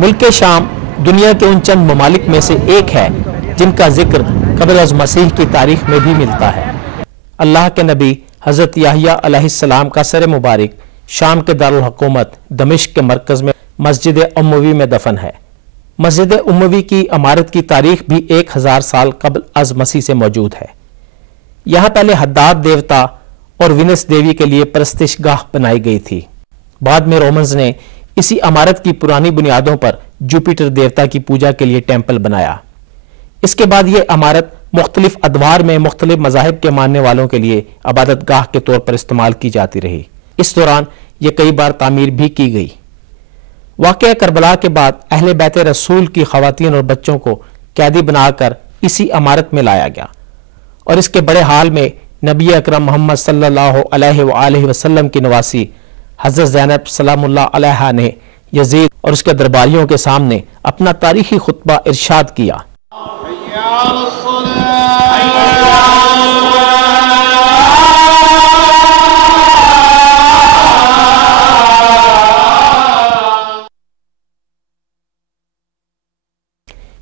ملک شام دنیا کے ان چند ممالک میں سے ایک ہے جن کا ذکر قبل از مسیح کی تاریخ میں بھی ملتا ہے۔ اللہ کے نبی حضرت یحییٰ علیہ السلام کا سر مبارک شام کے دارالحکومت دمشق کے مرکز میں مسجد اموی میں دفن ہے۔ مسجد اموی کی عمارت کی تاریخ بھی 1000 سال قبل از مسیح سے موجود ہے۔ یہاں پہلے حداد دیوتا اور وینس دیوی کے لیے پرستش گاہ بنائی گئی تھی۔ بعد میں رومنز نے اسی عمارت کی پرانی بنیادوں پر جوپیٹر دیوتا کی پوجا کے لیے ٹیمپل بنایا۔ اس کے بعد یہ عمارت مختلف ادوار میں مختلف مذاہب کے ماننے والوں کے لیے عبادت گاہ کے طور پر استعمال کی جاتی رہی۔ اس دوران یہ کئی بار تعمیر بھی کی گئی۔ واقعہ کربلا کے بعد اہل بیت رسول کی خواتین اور بچوں کو قیدی بنا کر اسی عمارت میں لایا گیا، اور اس کے بڑے حال میں نبی اکرم محمد صلی اللہ علیہ وآلہ وسلم کی نواسی حضرت زینب سلام اللہ علیہا نے یزید اور اس کے درباریوں کے سامنے اپنا تاریخی خطبہ ارشاد کیا۔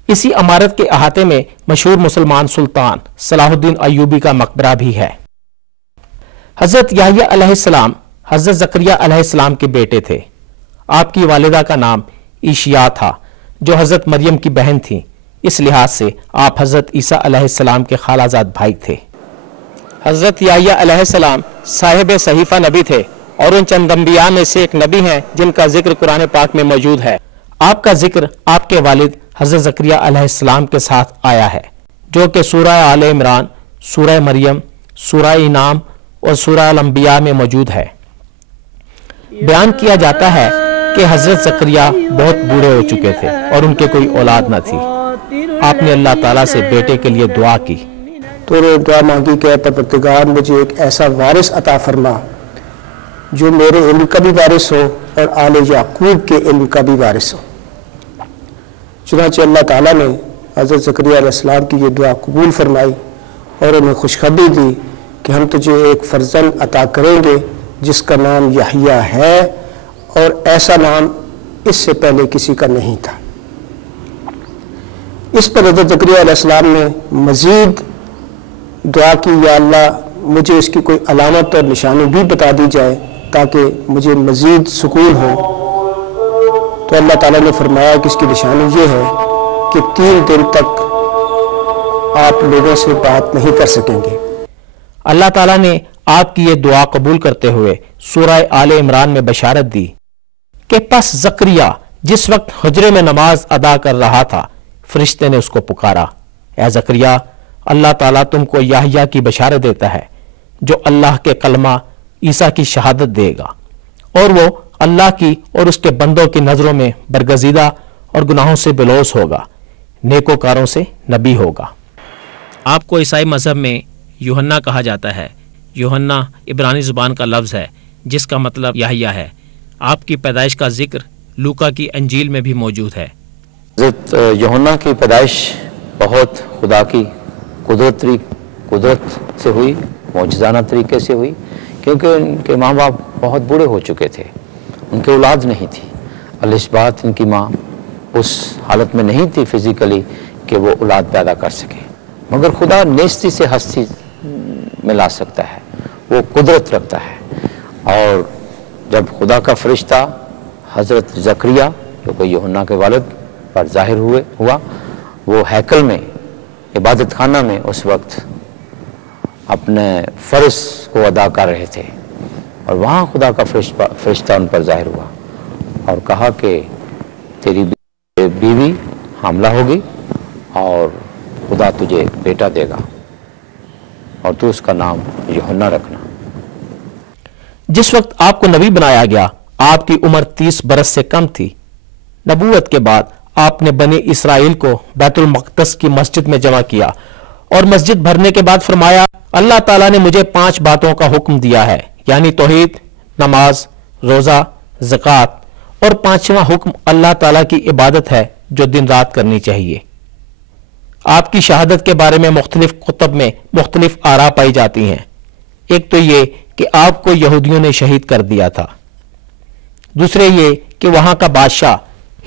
اسی عمارت کے احاطے میں مشہور مسلمان سلطان صلاح الدین ایوبی کا مقبرہ بھی ہے۔ حضرت یحییٰ علیہ السلام حضرت زکریا علیہ السلام کے بیٹے تھے۔ آپ کی والدہ کا نام عیشیا تھا جو حضرت مریم کی بہن تھی، اس لحاظ سے آپ حضرت عیسیٰ علیہ السلام کے خالہ زاد بھائی تھے۔ حضرت یحییٰ علیہ السلام صاحب صحیفہ نبی تھے اور ان چند انبیاء میں سے ایک نبی ہیں جن کا ذکر قرآن پاک میں موجود ہے۔ آپ کا ذکر آپ کے والد حضرت زکریا علیہ السلام کے ساتھ آیا ہے، جو کہ سورہ آل عمران، سورہ مریم، سورہ انعام اور سورہ الانبیاء میں موجود ہے۔ بیان کیا جاتا ہے کہ حضرت زکریا بہت بوڑھے ہو چکے تھے اور ان کے کوئی اولاد نہ تھی۔ آپ نے اللہ تعالیٰ سے بیٹے کے لیے دعا کی تو نے دعا مانگی کہ پروردگار مجھے ایک ایسا وارث عطا فرما جو میرے علم کا بھی وارث ہو اور آل یعقوب کے علم کا بھی وارث ہو۔ چنانچہ اللہ تعالیٰ نے حضرت زکریا علیہ السلام کی یہ دعا قبول فرمائی اور انہیں خوشخبری دی کہ ہم تجھے ایک فرزند عطا کریں گے جس کا نام یحییٰ ہے، اور ایسا نام اس سے پہلے کسی کا نہیں تھا۔ اس پر حضرت زکریا علیہ السلام نے مزید دعا کی، یا اللہ مجھے اس کی کوئی علامت اور نشانی بھی بتا دی جائے تاکہ مجھے مزید سکون ہو۔ تو اللہ تعالیٰ نے فرمایا کہ اس کی نشانی یہ ہے کہ 3 دن تک آپ لوگوں سے بات نہیں کر سکیں گے۔ اللہ تعالیٰ نے آپ کی یہ دعا قبول کرتے ہوئے سورہ آل عمران میں بشارت دی کہ پس زکریا جس وقت حجرے میں نماز ادا کر رہا تھا، فرشتے نے اس کو پکارا، اے زکریا، اللہ تعالیٰ تم کو یحییٰ کی بشارت دیتا ہے جو اللہ کے کلمہ عیسیٰ کی شہادت دے گا، اور وہ اللہ کی اور اس کے بندوں کی نظروں میں برگزیدہ اور گناہوں سے بلوث ہوگا، نیکوکاروں سے نبی ہوگا۔ آپ کو عیسائی مذہب میں یوحنا کہا جاتا ہے۔ یوحنا عبرانی زبان کا لفظ ہے جس کا مطلب یحییٰ ہے۔ آپ کی پیدائش کا ذکر لوکا کی انجیل میں بھی موجود ہے۔ حضرت یوحنا کی پیدائش بہت خدا کی قدرت سے ہوئی، معجزانہ طریقے سے ہوئی، کیونکہ ان کے ماں باپ بہت بوڑھے ہو چکے تھے، ان کے اولاد نہیں تھی۔ الشبات ان کی ماں اس حالت میں نہیں تھی فزیکلی کہ وہ اولاد پیدا کر سکے، مگر خدا نیستی سے ہستی میں لا سکتا ہے، وہ قدرت رکھتا ہے۔ اور جب خدا کا فرشتہ حضرت زکریا جو کہ یوحنا کے والد پر ظاہر ہوا، وہ ہیکل میں عبادت خانہ میں اس وقت اپنے فرض کو ادا کر رہے تھے، اور وہاں خدا کا فرشتہ ان پر ظاہر ہوا اور کہا کہ تیری بیوی حاملہ ہوگی اور خدا تجھے بیٹا دے گا اور تو اس کا نام یوحنا رکھنا۔ جس وقت آپ کو نبی بنایا گیا آپ کی عمر 30 برس سے کم تھی۔ نبوت کے بعد آپ نے بنی اسرائیل کو بیت المقدس کی مسجد میں جمع کیا اور مسجد بھرنے کے بعد فرمایا، اللہ تعالیٰ نے مجھے 5 باتوں کا حکم دیا ہے، یعنی توحید، نماز، روزہ، زکوٰۃ، اور 5واں حکم اللہ تعالیٰ کی عبادت ہے جو دن رات کرنی چاہیے۔ آپ کی شہادت کے بارے میں مختلف کتب میں مختلف آراء پائی جاتی ہیں۔ ایک تو یہ کہ آپ کو یہودیوں نے شہید کر دیا تھا، دوسرے یہ کہ وہاں کا بادشاہ